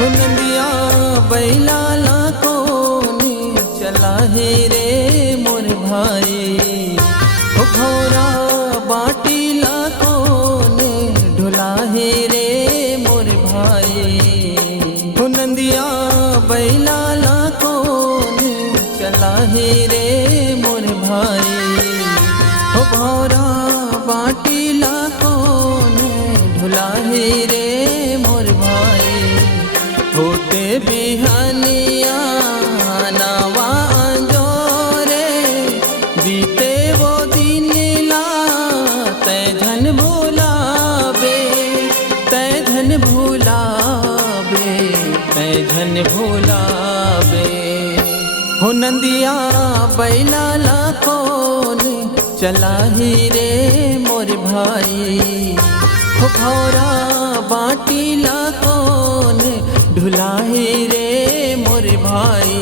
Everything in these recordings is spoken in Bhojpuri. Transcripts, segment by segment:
नंदिया बैला लाखों ने चला है रे मोर भाई, घोरा बाटी लाखों ने ढुला है रे मोर भाई। नंदिया बैला लाखों ने चला है रे मोर भाई, घोरा बाटी लाखों ने ढुला है रे मोर भाई। होते बिहानिया नावा जोरे बीते वो दिन ला तै धन भूलाबे, तै धन भूलाबे, तै धन भूलाबे। हो नंदिया बैला लाखों ने चला ही रे मोर भाई, हो घोरा बाटी लाखों ने ढुला ही रे मोर भाई।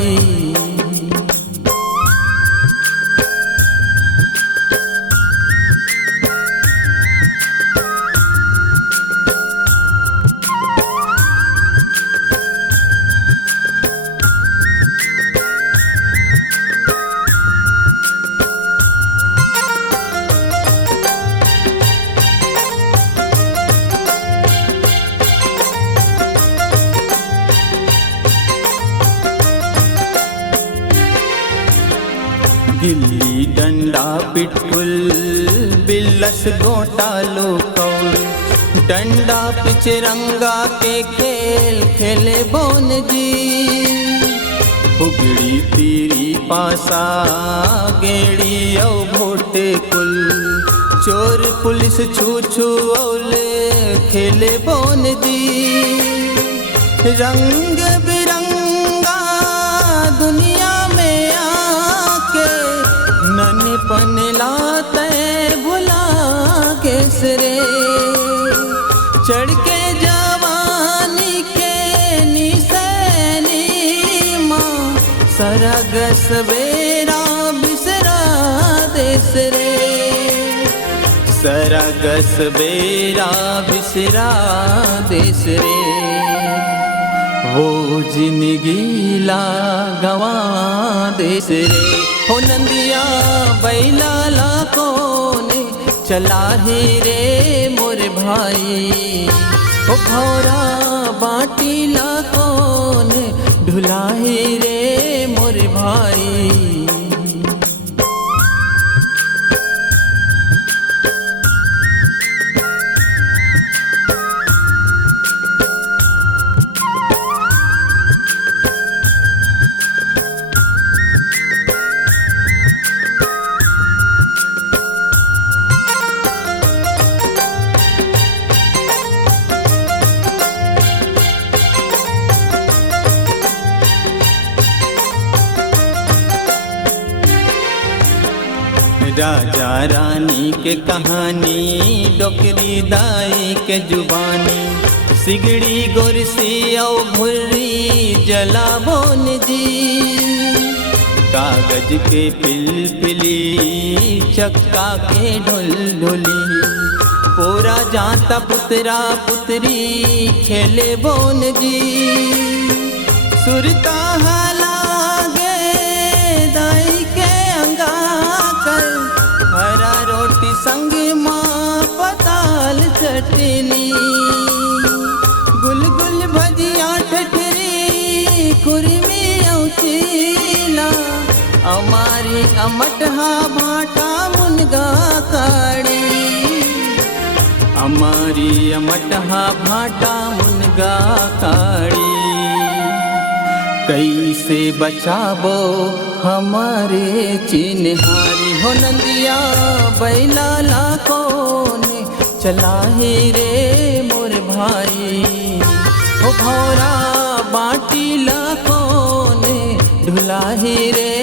गिल्ली डंडा पिटकुल बिल्लस गोटा लोकौर, डंडा पिचरंगा के खेल खेले बोन जी। उगड़ी तीरी पासा गेड़ी औ भोटे कुल, चोर पुलिस छू छू औले खेले बोन जी। रंग बिरंगा दुनिया में आके ननपन लाते भुला केसरे, चढ़ के जवानी के निसैनी माँ सरग सवेरा बिसरा देस रे, सरग सवेरा बिसरा देस रे। वो जिंदगी ला गवा देस रे। हो नंदिया बैला लाखों ने चला ही रे मोर भाई, हो घोरा बाटी लाखों ने ढुला ही रे मोर भाई। राजा रानी के कहानी डोकरी दाई के जुबानी, सिगड़ी गोरसी औ भुर्री जला बोन जी। कागज के पिलपिली चक्का के ढोल ढोली, पूरा जाता पुतरा पुतरी खेले बोन जी। सुरता लागे दाई के अंगा कर, हरा रोटी संग माँ पताल चटनी। गुलगुल भजिया ठठरी कुर्मी औ चीला, हमारी अमटहा भाटा मुनगा काड़ी, हमारी अमटहा भाटा मुनगा काड़ी। कैसे बचाबो हमारे चिन्हारी, हो नंदिया बैला लाखों ने चला ही रे मोर भाई, हो घोरा बाटी लाखों ने ढुला ही रे